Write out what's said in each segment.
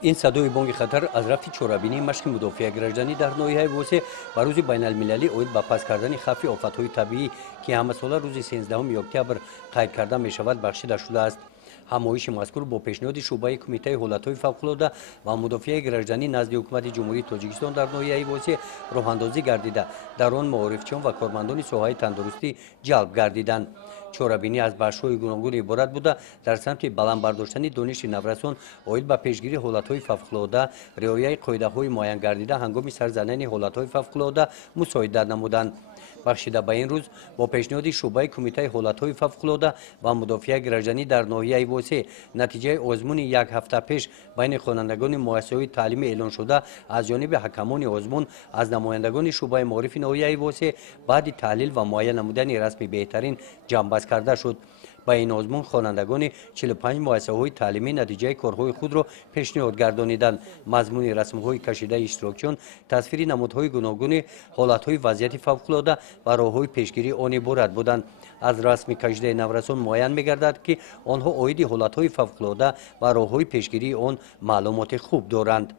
این صدای بانگ خطر از رفت چورابینی مشق مدافع گردنی در ناحیه واسه و روز بین المللی اوید با پس کردن خفی آفت‌های طبیعی که همه ساله روز 13 اکتبر قید کرده می شود بخشیده شده است. همایش مذکور با پیشنهاد شورای کمیته حالت‌های فوق‌العاده و مدافع گردنی نزد حکومت جمهوری تاجیکستان در ناحیه واسه راه اندازی گردیده در آن معارفچیان و کارمندان ساحه تندرستی جلب گردیدند. چورابینی از بخش‌های گوناگون عبارت بوده در سمت بلند برداشتن دانش نورسان اوید به پیشگیری حالت‌های فوق‌العاده رعایت قاعده‌های معین گردیده هنگام سرزنانی حالت‌های فوق‌العاده مساعدت نمودند. بخشیده به این روز با پیشنهاد شورای کمیته حالت‌های فوق‌العاده و مدافع گردنی در ناحیه واسه نتیجه آزمون یک هفته پیش بین خوانندگان مؤسسه‌های تعلیم اعلان شده از جانب حکمان آزمون از نمایندگان شورای معارف ناحیه واسه بعد تحلیل و معین نمودن رسمی بهترین جنببست کرده شد. با این آزمون خوانندگان 45 مؤسسه‌های تعلیمی نتیجه کارهای خود را پیشنهاد گردانیدند. مضمون رسم‌های کشیده اشتراکیان تصویر نمودهای گوناگون حالت‌های وضعیت فوق‌العاده و راه‌های پیشگیری آن عبارت بودند. از رسم کشیده نورسان معین می‌گردد که آنها عاید حالت‌های فوق‌العاده و راه‌های پیشگیری آن معلومات خوب دارند.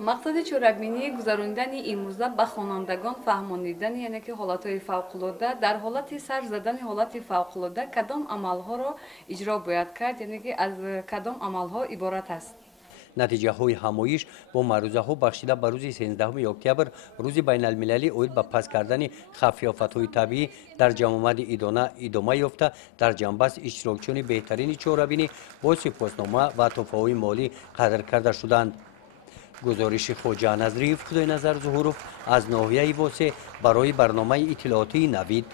مقصد چورابینی گذراندن این موضوع به خوانندگان فهمانیدن یعنی که حالت‌های فوق‌العاده در حالت سر زدن حالت فوق‌العاده کدام عمل‌ها را اجرا باید کرد یعنی که از کدام عمل‌ها عبارت است. نتیجه های همایش با معروضه ها بخشیده به روز 13 اکتبر روز بین المللی اوید به پس کردن خفی آفت‌های طبیعی در جمع ادامه یافته در جنبش اشتراکچیان بهترین چورابینی با سپاسنامه و تحفه‌های مالی قدر کرده شدند. گزارش خواجه نظری خدای نظر ظهورов از ناحیه واسه برای برنامه اطلاعاتی نوید.